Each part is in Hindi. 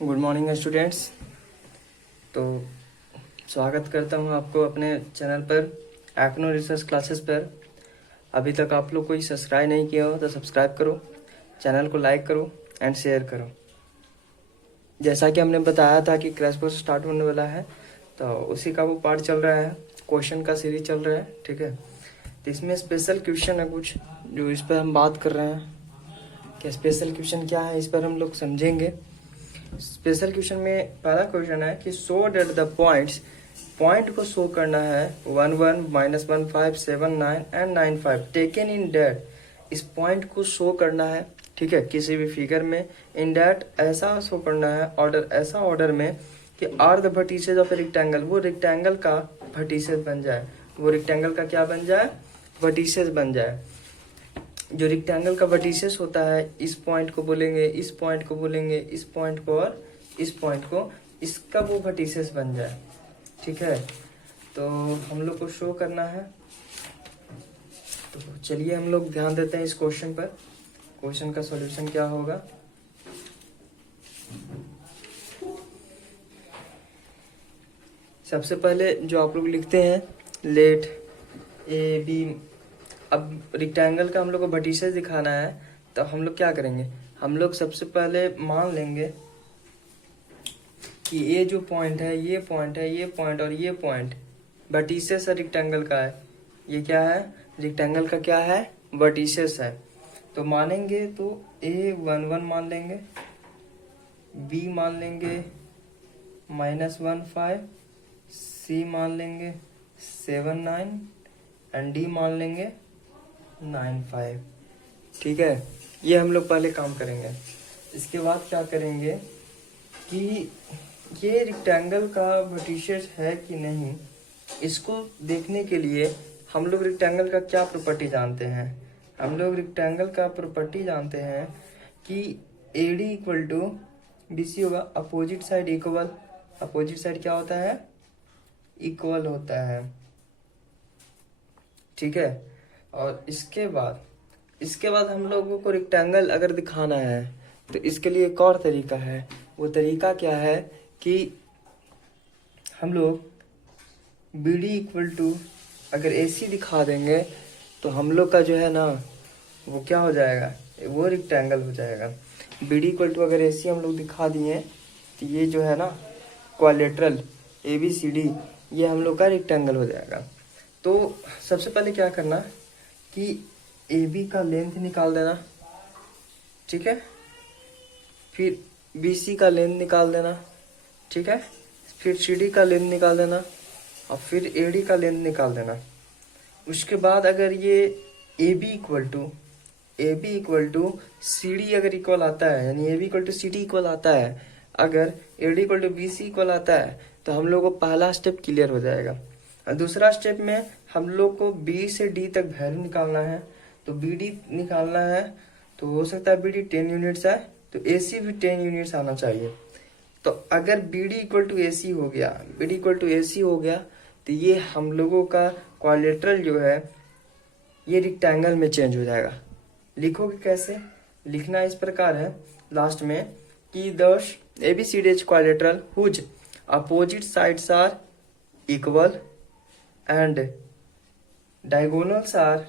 Good morning students. तो स्वागत करता हूं आपको अपने चैनल पर एक्नो रिसर्च क्लासेस पर। अभी तक आप लोग कोई सब्सक्राइब नहीं किया हो तो सब्सक्राइब करो, चैनल को लाइक करो एंड शेयर करो। जैसा कि हमने बताया था कि क्रैश कोर्स स्टार्ट होने वाला है, तो उसी का वो पार्ट चल रहा है, क्वेश्चन का सीरीज चल रहा है। ठीक है, तो इसमें स्पेशल क्वेश्चन है कुछ जो इस पर हम बात कर रहे हैं। कि स्पेशल क्वेश्चन क्या है इस पर हम लोग समझेंगे। स्पेशल क्वेश्चन में पहला क्वेश्चन है कि शो डेट द पॉइंट को शो करना है 1 1 -1 5 7 9 एंड 9 5 टेकन इन डेट। इस पॉइंट को शो करना है, ठीक है, किसी भी फिगर में इन डेट ऐसा शो करना है ऑर्डर, ऐसा ऑर्डर में कि are the vertices of a rectangle, वो रेक्टेंगल का वर्टिसेस बन जाए, वो रेक्टेंगल का क्या बन जाए, वर्टिसेस बन जाए। जो रेक्टेंगल का वर्टिसेस होता है, इस पॉइंट को बोलेंगे, इस पॉइंट को बोलेंगे, इस पॉइंट को और इस पॉइंट को, इसका वो वर्टिसेस बन जाए। ठीक है, तो हम लोग को शो करना है। तो चलिए हम लोग ध्यान देते हैं इस क्वेश्चन पर। क्वेश्चन का सॉल्यूशन क्या होगा। सबसे पहले जो आप लोग लिखते हैं लेट ए बी। अब रेक्टेंगल का हम लोग को वर्टिसेस दिखाना है, तो हम लोग क्या करेंगे, हम लोग सबसे पहले मान लेंगे कि ये जो पॉइंट है, ये पॉइंट है, ये पॉइंट और ये पॉइंट वर्टिसेस रेक्टेंगल का है। ये क्या है, रेक्टेंगल का क्या है, वर्टिसेस है। तो मानेंगे तो A1 1 मान लेंगे, B मान लेंगे -1 5, C मान लेंगे 7 9 एंड D मान लेंगे 9 5। ठीक है, ये हम लोग पहले काम करेंगे। इसके बाद क्या करेंगे कि ये रेक्टेंगल का वर्टिसेस है कि नहीं, इसको देखने के लिए हम लोग रेक्टेंगल का क्या प्रॉपर्टी जानते हैं। हम लोग रेक्टेंगल का प्रॉपर्टी जानते हैं कि AD इक्वल टू BC होगा, opposite side equal. Opposite side क्या होता है, इक्वल होता है। ठीक है, और इसके बाद हम लोगों को रेक्टेंगल अगर दिखाना है तो इसके लिए एक और तरीका है। वो तरीका क्या है कि हम लोग BD इक्वल टू अगर AC दिखा देंगे तो हम लोग का जो है ना वो क्या हो जाएगा, वो रेक्टेंगल हो जाएगा। BD इक्वल टू अगर AC हम लोग दिखा दिए तो ये जो है ना क्वाड्रिलेटरल ABCD, ये हम लोग का रेक्टेंगल हो जाएगा। तो सबसे पहले क्या करना कि AB का लेंथ निकाल देना, ठीक है, फिर BC का लेंथ निकाल देना, ठीक है, फिर CD का लेंथ निकाल देना और फिर AD का लेंथ निकाल देना। उसके बाद अगर ये AB इक्वल टू CD अगर इक्वल आता है, यानी AB equal to CD equal आता है, अगर AD equal to BC equal आता है, तो हम लोग को पहला स्टेप क्लियर हो जाएगा। और दूसरा स्टेप में हम लोग को B से D तक वैल्यू निकालना है। तो BD निकालना है, तो हो सकता है BD 10 यूनिट्स है, तो AC भी 10 यूनिट्स आना चाहिए। तो अगर BD इक्वल टू AC हो गया, BD इक्वल टू AC हो गया, तो ये हम लोगों का क्वाड्रिलेटरल जो है ये रेक्टेंगल में चेंज हो जाएगा। लिखोगे कैसे, लिखना इस प्रकार है लास्ट में कि this ABCD quadrilateral whose opposite sides are equal and diagonals are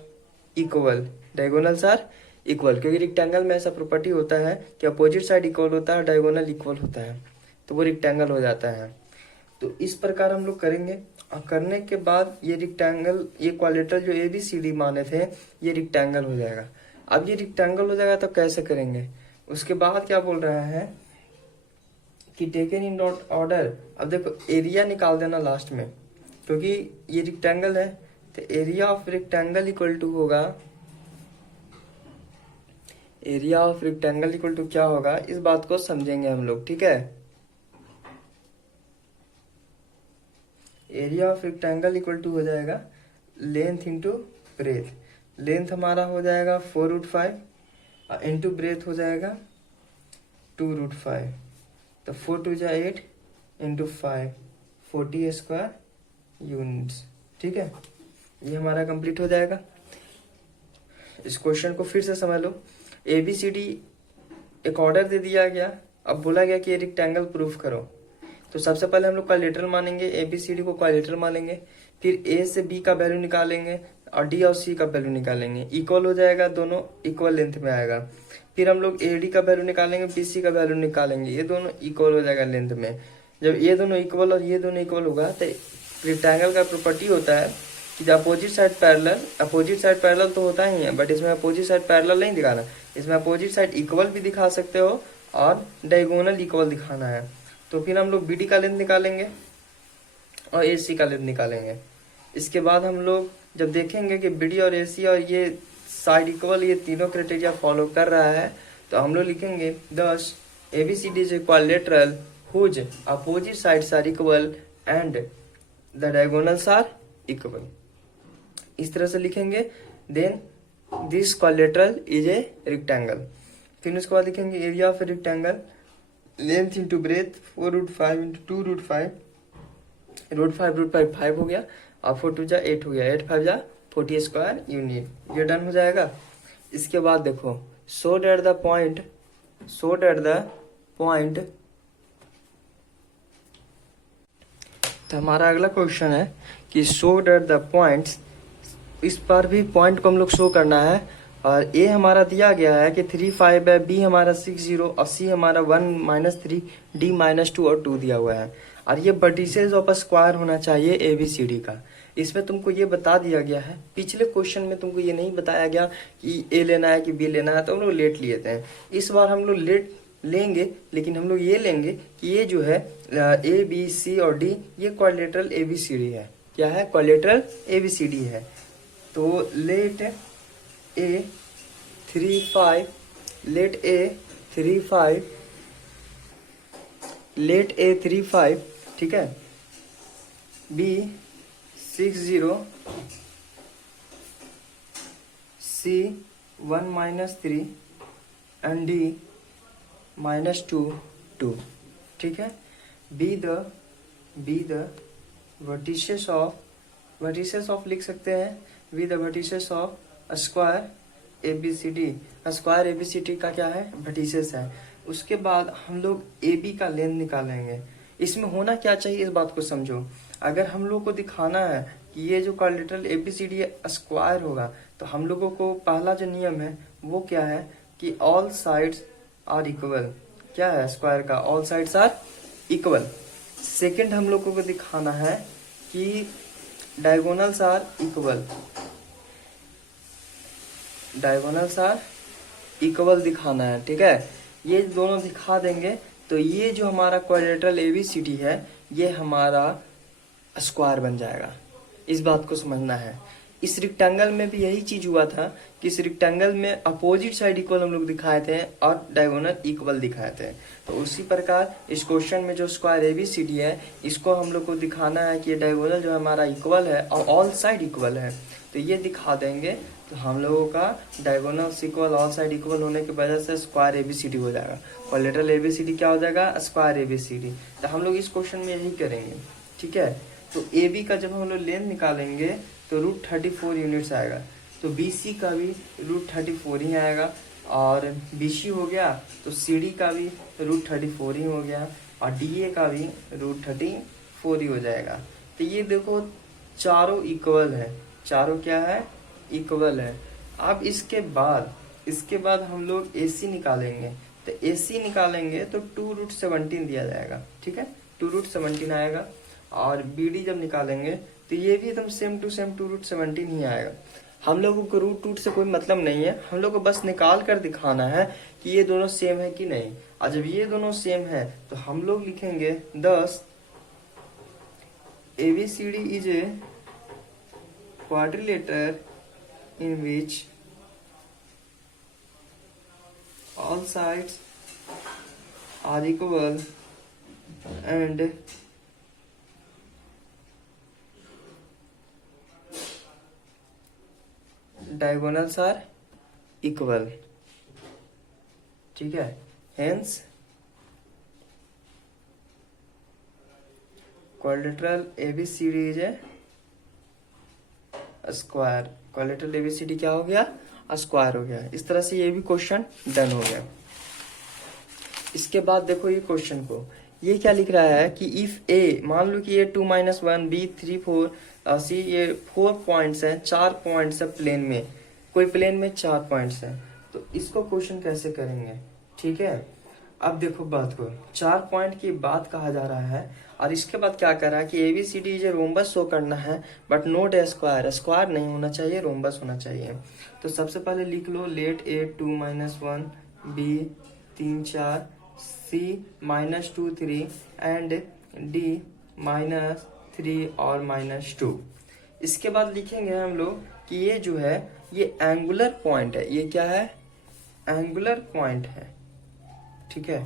equal. Diagonals are equal, क्योंकि रेक्टेंगल में ऐसा प्रॉपर्टी होता है कि अपोजिट साइड इक्वल होता है, डायगोनल इक्वल होता है, तो वो रेक्टेंगल हो जाता है। तो इस प्रकार हम लोग करेंगे। और करने के बाद ये रेक्टेंगल, ये क्वाड्रिलेटरल जो ABCD माने थे, ये रेक्टेंगल हो जाएगा। अब ये रेक्टेंगल हो जाएगा तो कैसे करेंगे, उसके बाद क्या बोल रहा है कि टेकन इन ऑर्डर। अब देखो एरिया निकाल देना लास्ट में, क्योंकि ये रेक्टेंगल है, तो area of rectangle equal to होगा, area of rectangle equal to क्या होगा, इस बात को समझेंगे हम लोग। ठीक है, area of rectangle equal to हो जाएगा लेंथ इंटू ब्रेथ। लेंथ हमारा हो जाएगा 4√5 इंटू ब्रेथ हो जाएगा 2√5। तो 4 2 जा 8 इंटू 5 40 स्क्वायर यूनिट्स। ठीक है, ये हमारा कंप्लीट हो जाएगा। इस क्वेश्चन को फिर से समझ लो। ABCD एक ऑर्डर दे दिया गया अब बोला गया कि रेक्टेंगल प्रूफ करो, तो सबसे पहले हम लोग क्वाड्रिलेटरल मानेंगे, ए बी सी डी को क्वाड्रिलेटरल मानेंगे, फिर ए से बी का वैल्यू निकालेंगे और डी और सी का वैल्यू निकालेंगे, इक्वल हो जाएगा, दोनों इक्वल लेंथ में आएगा। फिर हम लोग ए डी का वैल्यू निकालेंगे, बी सी का वैल्यू निकालेंगे, ये दोनों इक्वल हो जाएगा लेंथ में। जब ये दोनों इक्वल और ये दोनों इक्वल होगा तो रेक्टेंगल का प्रॉपर्टी होता है कि अपोजिट साइड पैरेलल तो होता ही है, बट इसमें अपोजिट साइड पैरेलल नहीं दिखाना, इसमें अपोजिट साइड इक्वल भी दिखा सकते हो और डायगोनल इक्वल दिखाना है। तो फिर हम लोग बी डी का लेंथ निकालेंगे और ए सी का लेंथ निकालेंगे। इसके बाद हम लोग जब देखेंगे कि बी डी और ए सी और ये साइड इक्वल, ये तीनों क्राइटेरिया फॉलो कर रहा है, तो हम लोग लिखेंगे this A B C D is equilateral whose opposite sides are equal and the diagonals are equal. इस तरह से लिखेंगे। Then this quadrilateral is a rectangle. फिर उसके बाद लिखेंगे area of rectangle length into breadth 4√5 into 2√5, √5 5 हो गया और 4 2 जा 8 हो गया, 8 5 जा 40 स्क्वायर यूनिट, ये डन हो जाएगा। इसके बाद देखो सो डेट द पॉइंट, तो हमारा अगला क्वेश्चन है कि शो डेट द पॉइंट्स, इस पर भी पॉइंट को हम लोग शो करना है। और ए हमारा दिया गया है कि 3 5 है, बी हमारा 6 0 और सी हमारा 1 -3, डी -2 और 2 दिया हुआ है। और ये वर्टिसेस ऑफ स्क्वायर होना चाहिए ए बी सी डी का। इसमें तुमको ये बता दिया गया है, पिछले क्वेश्चन में तुमको ये नहीं बताया गया कि ए लेना है कि बी लेना है, तो हम लोग लेट लिए थे। इस बार हम लोग लेट लेंगे, लेकिन हम लोग ये लेंगे कि ये जो है ए बी सी और डी ये quadrilateral A B C D है। क्या है? Quadrilateral A B C D है। तो let A 3 5, let A 3 5, let A 3 5, ठीक है, बी 6 0, सी 1 -3 एंड डी -2 2, ठीक है। बी द वर्टिसेस ऑफ लिख सकते हैं, be the vertices of square A B C D. Square A B C D का क्या है? वर्टिसेस है। उसके बाद हम लोग ए बी का लेंथ निकालेंगे। इसमें होना क्या चाहिए इस बात को समझो। अगर हम लोग को दिखाना है कि ये जो quadrilateral A B C D square होगा, तो हम लोगों को पहला जो नियम है वो क्या है कि ऑल साइड्स आर इक्वल। क्या है स्क्वायर का? All sides are equal. Second हम लोगों को दिखाना है कि diagonals are equal, diagonals are equal दिखाना है, ठीक है। ये दोनों दिखा देंगे तो ये जो हमारा क्वाड्रिलेटरल एबीसीडी है ये हमारा स्क्वायर बन जाएगा। इस बात को समझना है। इस रेक्टेंगल में भी यही चीज हुआ था कि इस रेक्टेंगल में अपोजिट साइड इक्वल हम लोग दिखाए थे और डायगोनल इक्वल दिखाए थे। तो उसी प्रकार इस क्वेश्चन में जो स्क्वायर एबीसीडी है इसको हम लोग को दिखाना है कि डायगोनल जो हमारा इक्वल है और ऑल साइड इक्वल है। तो ये दिखा देंगे तो हम लोगों का diagonal equal all side equal होने की वजह से स्क्वायर एबीसीडी हो जाएगा। क्वाड्रिलेटरल एबीसीडी क्या हो जाएगा? Square ABCD. तो हम लोग इस क्वेश्चन में यही करेंगे, ठीक है। तो ए बी का जब हम लोग लेंथ निकालेंगे तो √34 यूनिट्स आएगा। तो बी सी का भी √34 ही आएगा और बी सी हो गया तो सी डी का भी √34 ही हो गया और डी ए का भी √34 ही हो जाएगा। तो ये देखो चारों इक्वल है, चारों क्या है? इक्वल है। अब इसके बाद हम लोग ए सी निकालेंगे। तो ए सी निकालेंगे तो 2√17 दिया जाएगा, ठीक है, 2√17 आएगा। और बी डी जब निकालेंगे तो ये भी एकदम सेम टू सेम 2√17 ही आएगा। हम लोगों को √2 से कोई मतलब नहीं है, हम लोग को बस निकाल कर दिखाना है कि ये दोनों सेम है कि नहीं। और जब ये दोनों सेम है तो हम लोग लिखेंगे 10 ABCD is a quadrilateral in which all sides are equal and diagonals are equal, ठीक है। Hence quadrilateral ABCD is a square। Quadrilateral ABCD क्या हो गया? स्क्वायर हो गया। इस तरह से ये भी क्वेश्चन डन हो गया। इसके बाद देखो ये क्वेश्चन को, ये क्या लिख रहा है कि इफ ए, मान लो कि ये 2 - 1 बी 3 4 सी, ये 4 पॉइंट्स हैं, 4 पॉइंट्स है प्लेन में, कोई प्लेन में 4 पॉइंट्स हैं, तो इसको क्वेश्चन कैसे करेंगे, ठीक है। अब देखो बात को, 4 पॉइंट की बात कहा जा रहा है और इसके बाद क्या कर रहा है कि ABCD इज रोम्बस शो करना है but note A square, square नहीं होना चाहिए, रोम्बस होना चाहिए। तो सबसे पहले लिख लो late A 2 - 1 B 3 4 C -2 3 and D -3 और -2। इसके बाद लिखेंगे हम लोग कि ये जो है ये एंगुलर पॉइंट है, ये क्या है, एंगुलर पॉइंट है, ठीक है।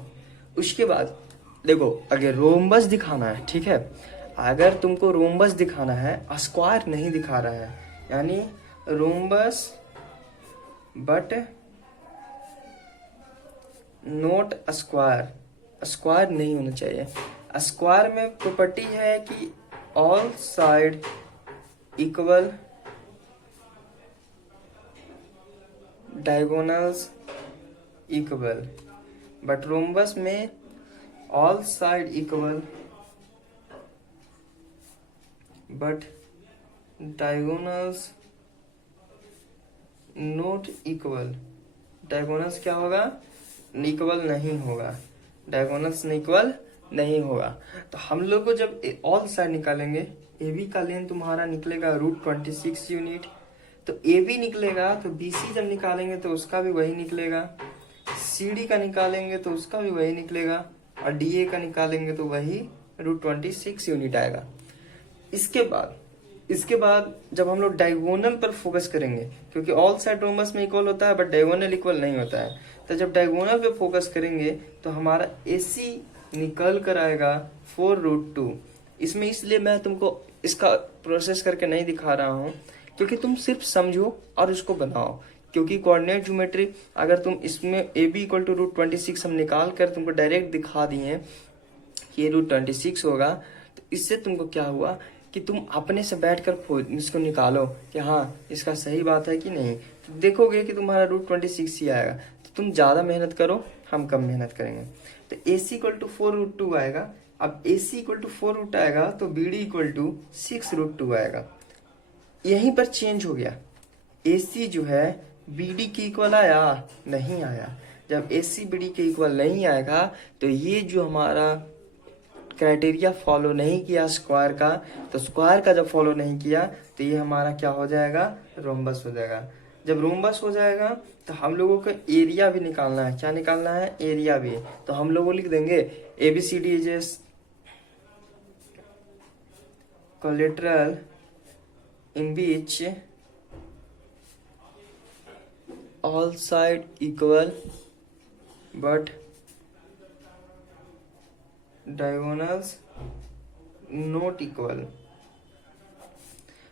उसके बाद देखो अगर रोम्बस दिखाना है, ठीक है, अगर तुमको रोम्बस दिखाना है, स्क्वायर नहीं दिखा रहा है, यानी rhombus but not square, square नहीं होना चाहिए। स्क्वायर में प्रॉपर्टी है कि all side equal, diagonals equal, but rhombus में all side equal but diagonals not equal. Diagonals क्या होगा, इक्वल नहीं होगा, डायगोनल्स इक्वल नहीं होगा। तो हम लोग को जब ऑल साइड निकालेंगे, AB का लेंथ तुम्हारा निकलेगा √26 यूनिट, तो AB निकलेगा, तो BC जब निकालेंगे तो उसका भी वही निकलेगा, CD का निकालेंगे तो उसका भी वही निकलेगा, और DA का निकालेंगे तो वही √26 यूनिट आएगा। इसके बाद जब हम लोग डायगोनल पर फोकस करेंगे, क्योंकि ऑल साइड रोम्बस में इक्वल होता है बट डायगोनल इक्वल नहीं होता है, तो जब डायगोनल पे फोकस करेंगे तो हमारा AC निकल कर आएगा 4√2। इसमें इसलिए मैं तुमको इसका प्रोसेस करके नहीं दिखा रहा हूँ क्योंकि तुम सिर्फ समझो और उसको बनाओ, क्योंकि कोऑर्डिनेट ज्योमेट्री अगर तुम इसमें AB = √26 हम निकाल कर तुमको डायरेक्ट दिखा दिए कि ये √26 होगा, तो इससे तुमको क्या हुआ कि तुम अपने से बैठकर इसको निकालो कि हाँ इसका सही बात है कि नहीं, तो देखोगे कि तुम्हारा √26 ही आएगा। तो तुम ज़्यादा मेहनत करो, हम कम मेहनत करेंगे। तो AC = 4√2 आएगा। अब AC = 4 आएगा तो BD = 6√2 आएगा। यहीं पर चेंज हो गया, AC जो है BD के इक्वल आया नहीं आया। जब AC BD के इक्वल नहीं आएगा तो ये जो हमारा क्राइटेरिया फॉलो नहीं किया स्क्वायर का, तो स्क्वायर का जब फॉलो नहीं किया तो ये हमारा क्या हो जाएगा, रोम्बस हो जाएगा। जब रोम्बस हो जाएगा तो हम लोगों को एरिया भी निकालना है। क्या निकालना है, एरिया भी। तो हम लोग लिख देंगे ABCD is collateral in beach all side equal but diagonals not equal.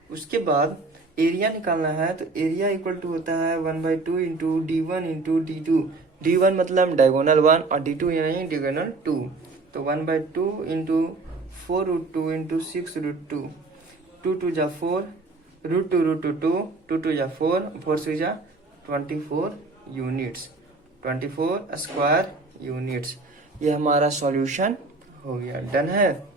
उसके बाद एरिया निकालना है, तो एरिया इक्वल टू होता है 1/2 into D1 into D2। D1 मतलब डायगोनल 1 और D2 यानी डायगोनल 2। तो 1/2 इंटू 4√2 इंटू 6√2, 2 2 जा 4, √2 2 2 जा 4, 4 6 जा 24 यूनिट्स, 24 स्क्वायर यूनिट्स। ये हमारा सॉल्यूशन हो गया, डन है।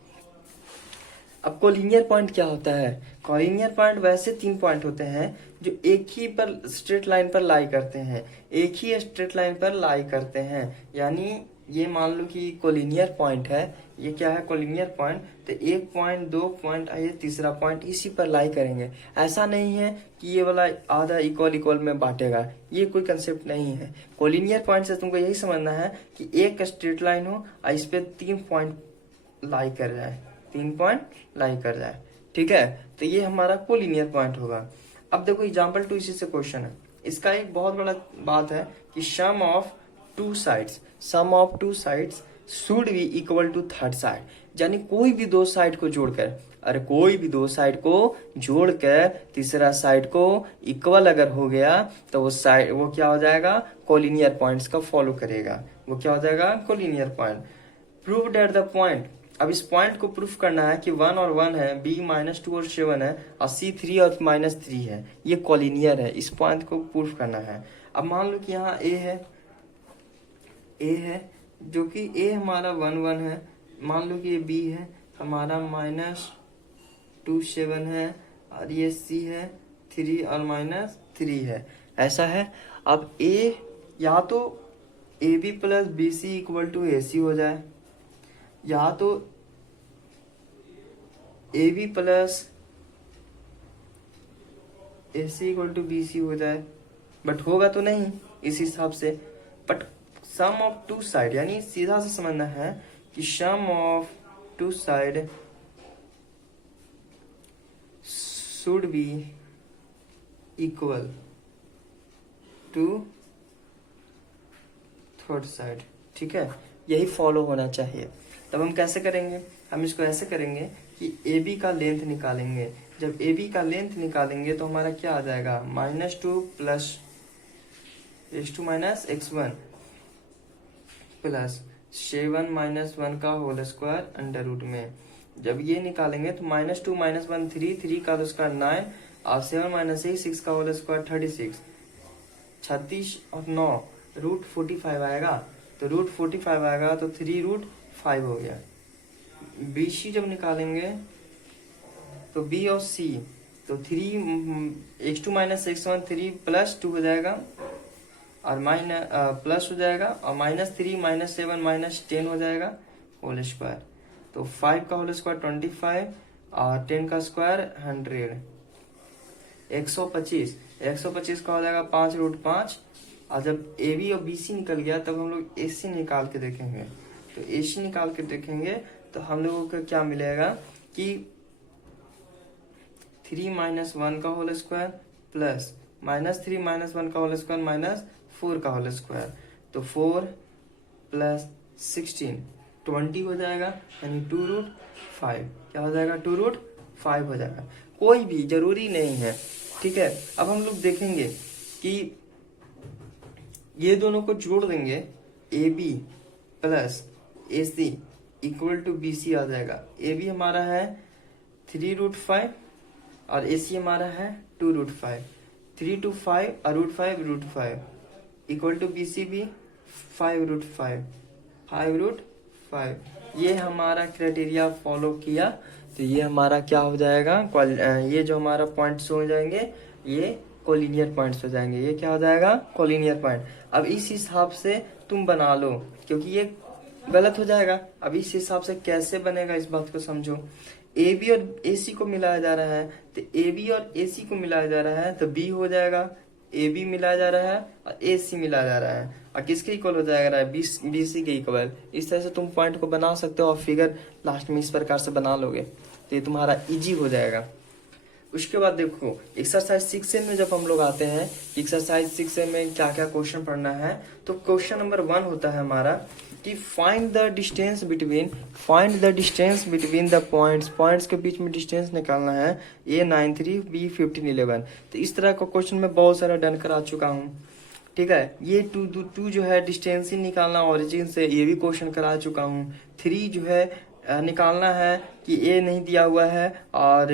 अब कोलिनियर पॉइंट क्या होता है, कोलिनियर पॉइंट वैसे 3 पॉइंट होते हैं जो एक ही पर स्ट्रेट लाइन पर लाई करते हैं, एक ही स्ट्रेट लाइन पर लाई करते हैं। यानी ये मान लो कि कोलिनियर पॉइंट है, ये क्या है कोलिनियर पॉइंट, तो 1 पॉइंट 2 पॉइंट ये तीसरा पॉइंट इसी पर लाई करेंगे। ऐसा नहीं है कि ये वाला आधा इक्वल में बांटेगा, ये कोई कंसेप्ट नहीं है। कोलिनियर पॉइंट से तुमको यही समझना है कि एक स्ट्रेट लाइन हो और इस पे 3 पॉइंट लाई कर जाए, 3 पॉइंट लाई कर जाए, ठीक है। तो ये हमारा कोलिनियर पॉइंट होगा। अब देखो एग्जाम्पल 2 इसी से क्वेश्चन है। इसका एक बहुत बड़ा बात है कि sum of two sides should be equal to third side. यानी कोई भी 2 साइड को जोड़कर तीसरा साइड को इक्वल अगर हो गया तो वो क्या हो जाएगा, कोलिनियर पॉइंट्स का फॉलो करेगा। वो क्या हो जाएगा, collinear point. Prove that the point. अब इस पॉइंट को प्रूफ करना है कि 1 और 1 है, B -2 और 7 है, और C 3 और -3 है, ये कोलिनियर है। इस पॉइंट को प्रूफ करना है। अब मान लो कि यहाँ A है, जो कि a हमारा 1 1 है, मान लो कि ये b है, हमारा -2 7 है, और ये c है 3 और -3 है, ऐसा है। अब a या तो ab plus B C equal to A C हो जाए, या तो ab plus A C equal to B C हो जाए, बट होगा तो नहीं इस हिसाब से। But sum of two side, यानी सीधा से समझना है कि sum of two side should be equal to third side, ठीक है, यही फॉलो होना चाहिए। तब हम कैसे करेंगे, हम इसको ऐसे करेंगे कि ए बी का लेंथ निकालेंगे। जब ए बी का लेंथ निकालेंगे तो हमारा क्या आ जाएगा, -2 plus x2 minus x1 plus 7 minus 1 का होल स्क्वायर अंडर रूट में। जब ये निकालेंगे तो -2 माइनस 1 3, 3 का होल स्क्वायर 9, और 7 माइनस 8 6 का होल स्क्वायर 36, 36 और 9 √45 आएगा। तो √45 आएगा तो 3√5 हो गया। बी सी जब निकालेंगे तो बी और सी, तो 3 x2 माइनस x1 3 प्लस 2 हो जाएगा, और प्लस हो जाएगा, और -3 -7 -10 हो जाएगा होल स्क्वायर। तो 5 का होल स्क्वायर 25, और 10 का स्क्वायर 100, 125। 125 का हो जाएगा 5√5। और जब ए बी और बी सी निकल गया तब हम लोग ए सी निकाल के देखेंगे। तो ए सी निकाल के देखेंगे तो हम लोगों को क्या मिलेगा कि 3 - 1 का होल स्क्वायर प्लस -3 - 1 का होल स्क्वायर -4 का होल स्क्वायर, तो 4 प्लस 16 20 हो जाएगा, यानी 2√5। क्या हो जाएगा, 2√5 हो जाएगा। कोई भी जरूरी नहीं है, ठीक है। अब हम लोग देखेंगे कि ये दोनों को जोड़ देंगे, A B plus A C equal to B C आ जाएगा। ए बी हमारा है 3√5 और ए सी हमारा है 2√5, 3 to 5 और √5 इक्वल टू बी सी भी 5√5। ये हमारा क्राइटेरिया फॉलो किया तो ये हमारा क्या हो जाएगा, ये जो हमारा पॉइंट्स हो जाएंगे ये कोलिनियर पॉइंट्स हो जाएंगे। ये क्या हो जाएगा, कोलिनियर पॉइंट। अब इस हिसाब से तुम बना लो, क्योंकि ये गलत हो जाएगा। अब इस हिसाब से कैसे बनेगा इस बात को समझो। ए बी और ए सी को मिलाया जा रहा है, तो ए बी और ए सी को मिलाया जा रहा है तो बी हो जाएगा, ए बी मिलाया जा रहा है और ए सी मिलाया जा रहा है, और किसके इक्वल हो जाएगा, बी सी के इक्वल। इस तरह से तुम पॉइंट को बना सकते हो और फिगर लास्ट में इस प्रकार से बना लोगे तो ये तुम्हारा इजी हो जाएगा। उसके बाद देखो एक्सरसाइज 6 में जब हम लोग आते हैं, एक्सरसाइज 6 में क्या क्या क्वेश्चन पढ़ना है, तो क्वेश्चन नंबर 1 होता है हमारा कि find the distance between the points के बीच में डिस्टेंस निकालना है, A93 B1511। तो इस तरह का क्वेश्चन मैं बहुत सारा डन करा चुका हूँ, ठीक है। ये टू जो है डिस्टेंस ही निकालना ओरिजिन से, ये भी क्वेश्चन करा चुका हूँ। 3 जो है निकालना है कि ए नहीं दिया हुआ है और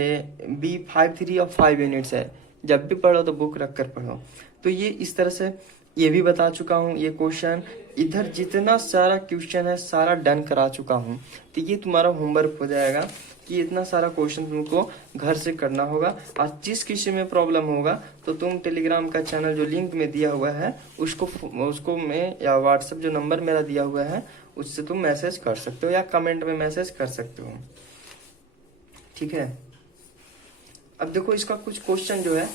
बी 5 3 और 5 यूनिट्स है। जब भी पढ़ो तो बुक रख कर पढ़ो। तो ये इस तरह से ये भी बता चुका हूँ। ये क्वेश्चन इधर जितना सारा क्वेश्चन है सारा डन करा चुका हूँ। तो ये तुम्हारा होमवर्क हो जाएगा कि इतना सारा क्वेश्चन तुमको घर से करना होगा। और जिस किसी में प्रॉब्लम होगा तो तुम टेलीग्राम का चैनल जो लिंक में दिया हुआ है उसको मैं, या व्हाट्सएप जो नंबर मेरा दिया हुआ है उससे तुम मैसेज कर सकते हो या कमेंट में मैसेज कर सकते हो, ठीक है। अब देखो इसका कुछ क्वेश्चन जो है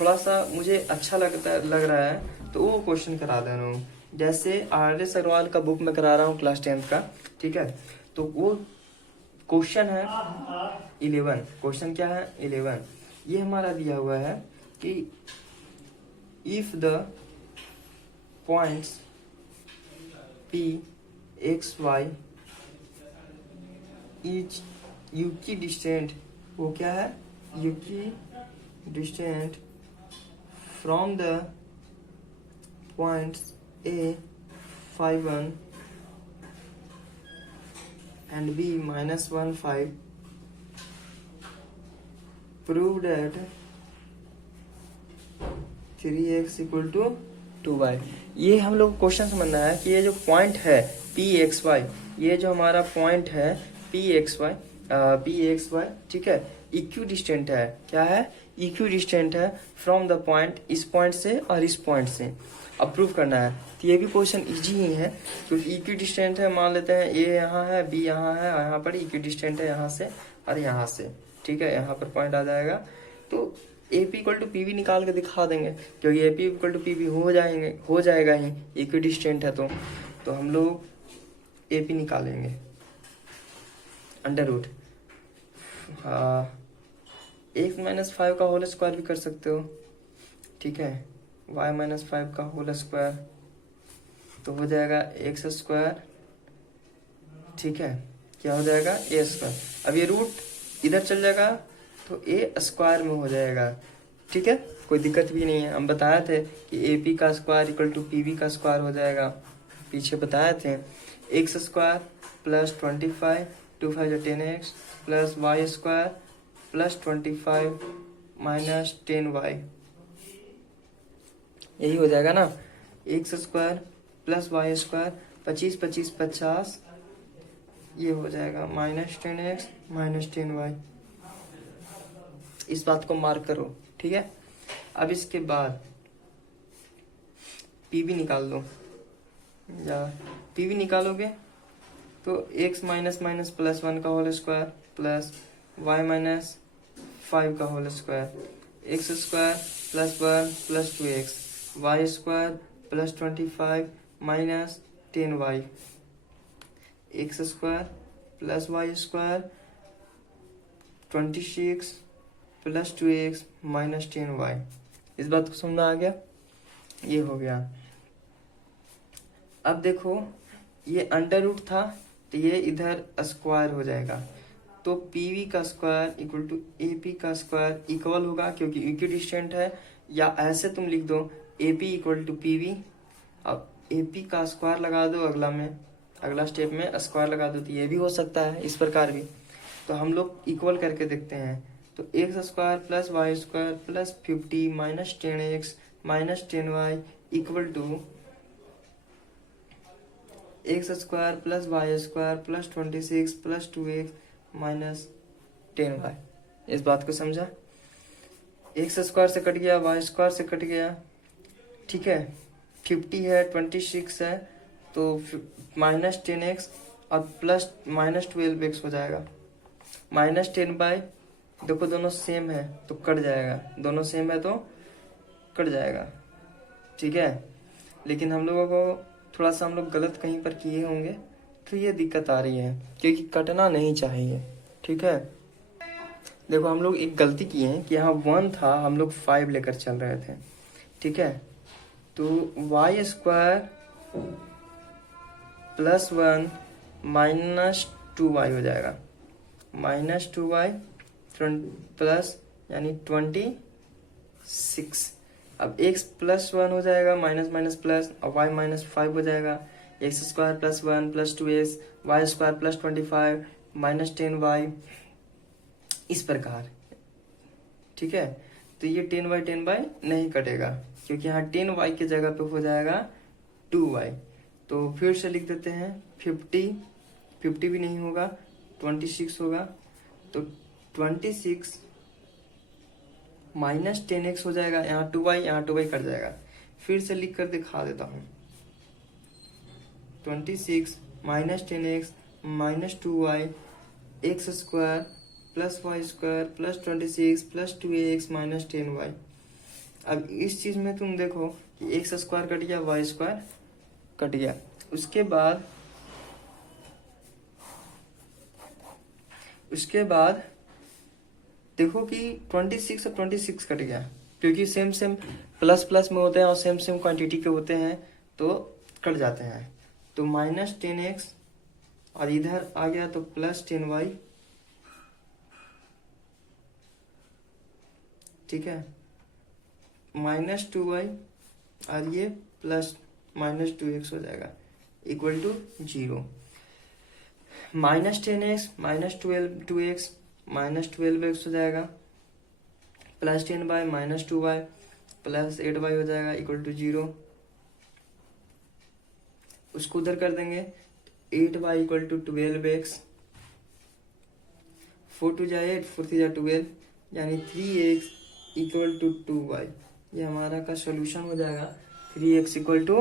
थोड़ा सा मुझे अच्छा लग रहा है तो वो क्वेश्चन करा दे रहा हूँ। जैसे RS अग्रवाल का बुक में करा रहा हूँ क्लास 10th का, ठीक है। तो वो क्वेश्चन है 11। क्वेश्चन क्या है 11। ये हमारा दिया हुआ है कि if the points P X Y is equidistant, वो क्या है, equidistant from the points A 5 1 and B -1 5, prove that 3x = 2y। ये हम लोग क्वेश्चन समझना है कि ये जो पॉइंट है पी एक्स वाई, ये जो हमारा पॉइंट है पी एक्स वाई, ठीक है, इक्वी डिस्टेंट है। क्या है? इक्वी डिस्टेंट है फ्रॉम द पॉइंट, इस पॉइंट से और इस पॉइंट से। अब प्रूव करना है, तो ये भी क्वेश्चन इजी ही है, क्योंकि इक्वी डिस्टेंट है। मान लेते हैं ए यहाँ है, बी यहाँ है, और यहाँ पर इक्वी डिस्टेंट है यहाँ से और यहाँ से, ठीक है, यहाँ पर पॉइंट आ जाएगा। तो A P equal to P V निकाल के दिखा देंगे, क्योंकि A P equal to P V हो जाएगा ही, इक्वी डिस्टेंट है तो हम लोग ए पी निकालेंगे अंडर रूट, हाँ, एक्स माइनस 5 का होल स्क्वायर भी कर सकते हो, ठीक है, y माइनस 5 का होल स्क्वायर, तो हो जाएगा एक्स स्क्वायर, ठीक है, क्या हो जाएगा? ए स्क्वायर। अब ये रूट इधर चल जाएगा तो ए स्क्वायर में हो जाएगा, ठीक है, कोई दिक्कत भी नहीं है। हम बताए थे कि ए पी का square equal to P V का स्क्वायर हो जाएगा, पीछे बताए थे। X square plus 25, 2 5 10x plus y square plus 25 minus 10y, यही हो जाएगा ना। X square plus y square, 25 25 50, ये हो जाएगा माइनस 10x माइनस 10y। इस बात को मार्क करो, ठीक है। अब इसके बाद पीवी निकाल लो, या पीवी निकालोगे तो x माइनस माइनस प्लस 1 का whole square plus y minus 5 का whole square, x square plus 1 plus 2x, y square plus 25 minus 10y, x square plus y square 26 plus 2x minus 10y। इस बात को समझ में आ गया? ये हो गया। अब देखो ये अंडर रूट था, तो ये इधर स्क्वायर हो जाएगा, तो पी वी का square equal to A P का स्क्वायर इक्वल होगा, क्योंकि इक्वी डिस्टेंट है। या ऐसे तुम लिख दो A P equal to P V, अब ए पी का स्क्वायर लगा दो, अगला स्टेप में स्क्वायर लगा दो, तो ये भी हो सकता है इस प्रकार भी। तो हम लोग इक्वल करके देखते हैं, तो x square plus y square plus 50 minus 10x minus 10y equal to x square plus y square plus 26 plus 2x minus 10y। इस बात को समझा? एक्स स्क्वायर से कट गया, वाई स्क्वायर से कट गया, ठीक है, 50 है, 26 है, तो माइनस 10x और प्लस माइनस 12x हो जाएगा, माइनस 10y, देखो दोनों सेम है तो कट जाएगा, दोनों सेम है तो कट जाएगा, ठीक है। लेकिन हम लोगों को थोड़ा सा हम लोग गलत कहीं पर किए होंगे, तो ये दिक्कत आ रही है, क्योंकि कटना नहीं चाहिए, ठीक है। देखो हम लोग एक गलती किए हैं कि यहाँ 1 था, हम लोग 5 लेकर चल रहे थे, ठीक है, तो Y square plus 1 minus 2y हो जाएगा, माइनस 2y प्लस यानी 26। अब x प्लस 1 हो जाएगा, माइनस माइनस प्लस, और y माइनस 5 हो जाएगा, x square plus 1 plus 2x, y square plus 25 minus 10y, इस प्रकार, ठीक है। तो ये 10y नहीं कटेगा, क्योंकि यहाँ 10y की जगह पे हो जाएगा 2y। तो फिर से लिख देते हैं 50 भी नहीं होगा, 26 होगा, तो 26 माइनस 10x हो जाएगा, यहाँ 2y कट जाएगा। फिर से लिख कर दिखा देता हूँ, 26 minus 10x minus 2y x square plus y square plus 26 plus 2x minus 10y। अब इस चीज में तुम देखो कि एक्स स्क्वायर कट गया, वाई स्क्वायर कट गया। उसके बाद देखो कि 26 और 26 कट गया, क्योंकि सेम प्लस प्लस में होते हैं और सेम क्वांटिटी के होते हैं, तो कट जाते हैं। तो माइनस 10x और इधर आ गया तो प्लस 10y, ठीक है, माइनस 2y और ये प्लस माइनस 2x हो जाएगा equal to 0। Minus 10x minus 2x minus 12x हो जाएगा, plus 10y minus 2y plus 8y हो जाएगा इक्वल टू 0। उसको उधर कर देंगे, 8y इक्वल टू 12x, 4 2 जा 8, 4 3 जा 12, यानी 3x इक्वल टू 2y। ये हमारा का सोल्यूशन हो जाएगा 3x इक्वल टू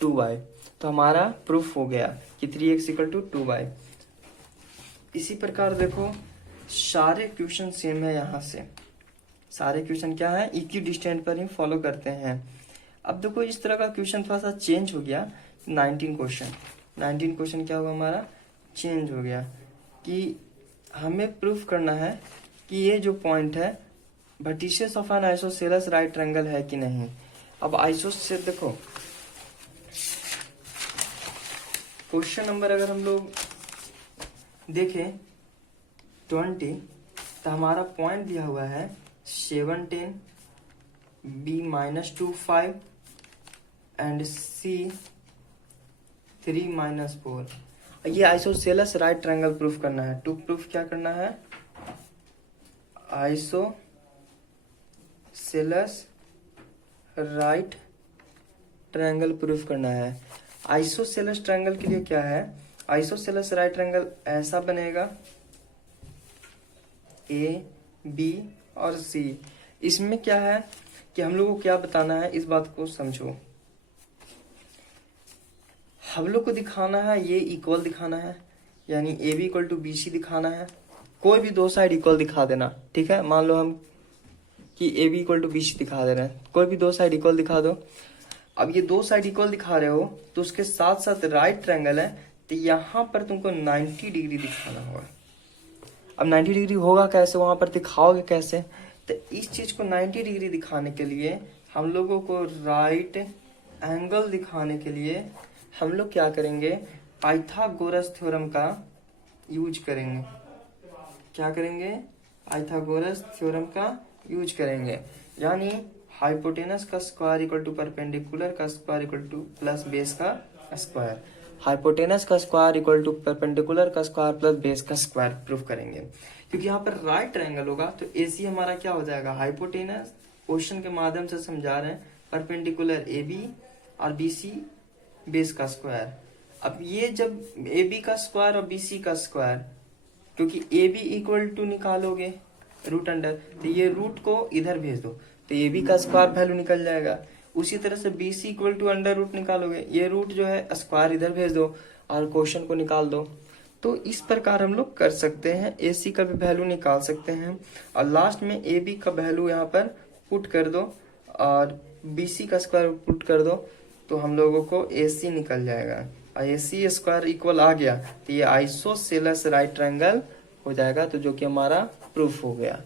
2y। तो हमारा प्रूफ हो गया कि 3x इक्वल टू 2y। इसी प्रकार देखो सारे क्वेश्चन सेम है, यहाँ से सारे क्वेश्चन क्या है, इक्वी डिस्टेंट पर ही फॉलो करते हैं। अब देखो इस तरह का क्वेश्चन थोड़ा सा चेंज हो गया। 19 क्वेश्चन क्या हुआ हमारा, चेंज हो गया कि हमें प्रूफ करना है कि ये जो पॉइंट है vertices of N isosceles right triangle है कि नहीं। अब आइसोसेलेस देखो क्वेश्चन नंबर अगर हम लोग देखें 20, तो हमारा पॉइंट दिया हुआ है 7 10, B -2 5 एंड C 3 -4। ये आइसोसेलेस राइट ट्रायंगल प्रूफ करना है। टू प्रूफ क्या करना है, आइसोसेलेस राइट ट्रायंगल प्रूफ करना है। आइसोसेलेस ट्रायंगल के लिए क्या है, आइसोसेलेस राइट ट्रायंगल ऐसा बनेगा A B और C। इसमें क्या है कि हम लोग को क्या बताना है, इस बात को समझो। हम लोग को दिखाना है ये इक्वल दिखाना है, यानी AB इक्वल टू BC दिखाना है। कोई भी दो साइड इक्वल दिखा देना, ठीक है। मान लो हम कि AB इक्वल टू BC दिखा दे रहे हैं, कोई भी दो साइड इक्वल दिखा दो। अब ये दो साइड इक्वल दिखा रहे हो तो उसके साथ साथ राइट ट्रायंगल है, तो यहाँ पर तुमको 90 डिग्री दिखाना होगा। अब 90 डिग्री होगा कैसे, वहां पर दिखाओगे कैसे, तो इस चीज को 90 डिग्री दिखाने के लिए हम लोगों को राइट एंगल दिखाने के लिए हम लोग क्या करेंगे, पाइथागोरस थ्योरम का यूज करेंगे। क्या करेंगे, पाइथागोरस थ्योरम का यूज करेंगे। यानी हाइपोटेनस का स्क्वायर इक्वल टू परपेंडिकुलर का square equal two plus base का स्क्वायर, हाइपोटेनस का स्क्वायर इक्वल टू परपेंडिकुलर का स्क्वायर प्लस बेस का स्क्वायर प्रूफ करेंगे। क्योंकि यहाँ पर राइट ट्रायंगल होगा तो AC हमारा क्या हो जाएगा, हाइपोटेनस, क्वेश्चन के माध्यम से समझा रहे हैं, परपेंडिकुलर AB और BC बेस का स्क्वायर। अब ये जब AB का स्क्वायर और BC का स्क्वायर, क्योंकि AB इक्वल टू निकालोगे रूट अंडर, तो ये रूट को इधर भेज दो तो AB का स्क्वायर वैल्यू निकल जाएगा। उसी तरह से BC equal to under root निकालोगे, ये रूट जो है स्क्वायर इधर भेज दो और क्वेश्चन को निकाल दो। तो इस प्रकार हम लोग कर सकते हैं, AC का भी वैल्यू निकाल सकते हैं और लास्ट में AB का वैल्यू यहाँ पर पुट कर दो और BC का स्क्वायर पुट कर दो, तो हम लोगों को AC निकल जाएगा। और AC स्क्वायर इक्वल आ गया तो ये आइसोसेलेस राइट ट्रायंगल हो जाएगा, तो जो कि हमारा प्रूफ हो गया।